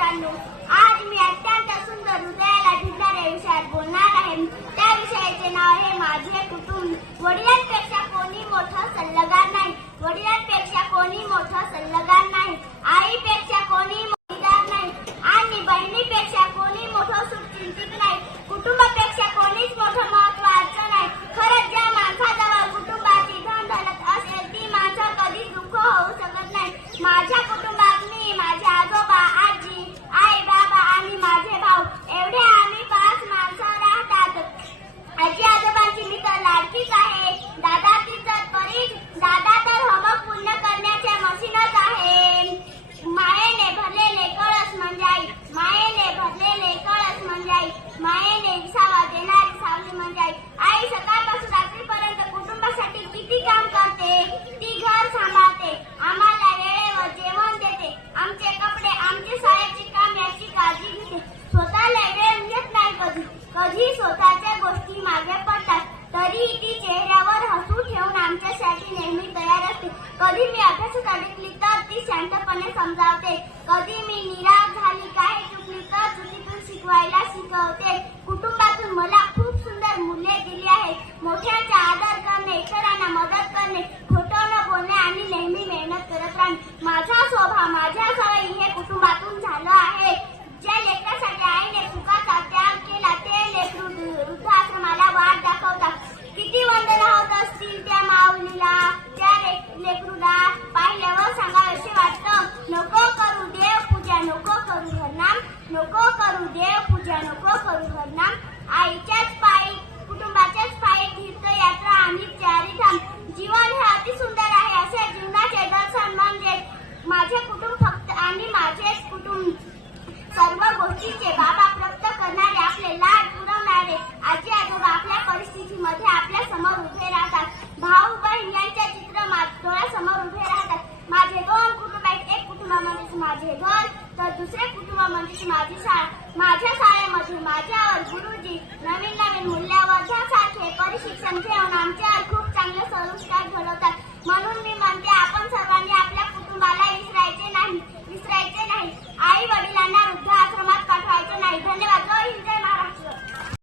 मित्रांनो, आज मी अत्यंत सुंदर हृदयाला भिडणाऱ्या विषयात बोलणार आहे. त्या विषयाचे नाव आहे माझे कुटुंब. वडिलांपेक्षा कोणी मोठं सल्लागार नाही. वडिलांपेक्षा कोणी मोठं सल्लागार नाही. आईपेक्षा कोणी मोठीदार नाही आणि बहिणीपेक्षा कोणी मोठं सुचिंतित नाही. कुटुंबापेक्षा कोणीच मोठं महत्त्वाचं नाही. खरंच ज्या माणसाजवळ कुटुंबाची धनदौलत असेल ती माणसं कधीच दुःख होऊ शकत नाही. माझ्या कुटुंबात मी, माझे आजोबा, आजी, आई, बाबा आणि माझे भाऊ एवढे आम्ही 5 माणसं राहतात. आजी आजोबांची मी तर लाडकीच आहे. दादा तिचं परीच. दादा तर होमवर्क पूर्ण करण्याचे मशीनच आहे. मायेने भरलेले कळस म्हणजे आई. मायेने भरलेले कळस म्हणजे आई. मायेने विसावा देणारी सावली म्हणजे आई. आई सकाळपासून रात्रीपर्यंत कुटुंबासाठी किती काम करते. ती घर सांभाळते, आम्हाला वेळेवर जेवण देते, आमचे कपडे, आमची शाळेची काम याची काळजी घेते. स्वतःला वेळ मिळत नाही कधी. कधी स्वतःच्या गोष्टी मागे पडतात तरी ती चेहऱ्यावर हसू ठेवून आमच्यासाठी नेहमी तयार असते. कधी मी अभ्यासात अडकली तर ती शांतपणे समजावते. कधी मी निराश झाली, काही चुकली तर चुकीतून शिकवायला शिकवते. कुटुंबातून मला खूप सुंदर मूल्ये दिली आहेत. मोठ्यांचा आदर करणे, इतरांना मदत करणे, खोटं न बोलणे आणि नेहमी मेहनत करत राहणे. माझा स्वभाव, माझ्या सवयी हे कुटुंबातून झालं आहे. ज्या लेकरासाठी आईने सुखाचा त्याग केला ते लेकरू वृद्धाश्रमाला वाट दाखवतात. किती वंदना होत असतील त्या माऊलीला, त्या लेकरूला पाहिल्यावर सांगावेसे वाटतं. नको करू देव पूजा, नको करू हरनाम, नको करू देव पूजा, नको करू हरनाम. आईच्याच पायी, कुटुंबाच्याच पायी तीर्थयात्रा आणि चारिधाम. जीवन हे अतिसुंदर आहे. असे जीवनाचे दर्शन म्हणजे माझे कुटुंब फक्त आणि माझेच कुटुंब. सर्व गोष्टींचे बाबा प्राप्त करणारे, आपले लाड पुरवणारे आजी आजोबा आपल्या परिस्थितीमध्ये आपल्या समोर उभे राहतात. भाऊ बहीण यांचे चित्र डोळ्यासमोर उभे राहतात. माझे 2 कुटुंब आहेत. एक कुटुंब म्हणजे माझे घर तर दुसरे कुटुंब म्हणजे माझी शाळा. माझ्या शाळेमध्ये माझ्यावर गुरुजी नवीन नवीन मूल्यवर्धनासारखे परिशिक्षण घेऊन आमच्या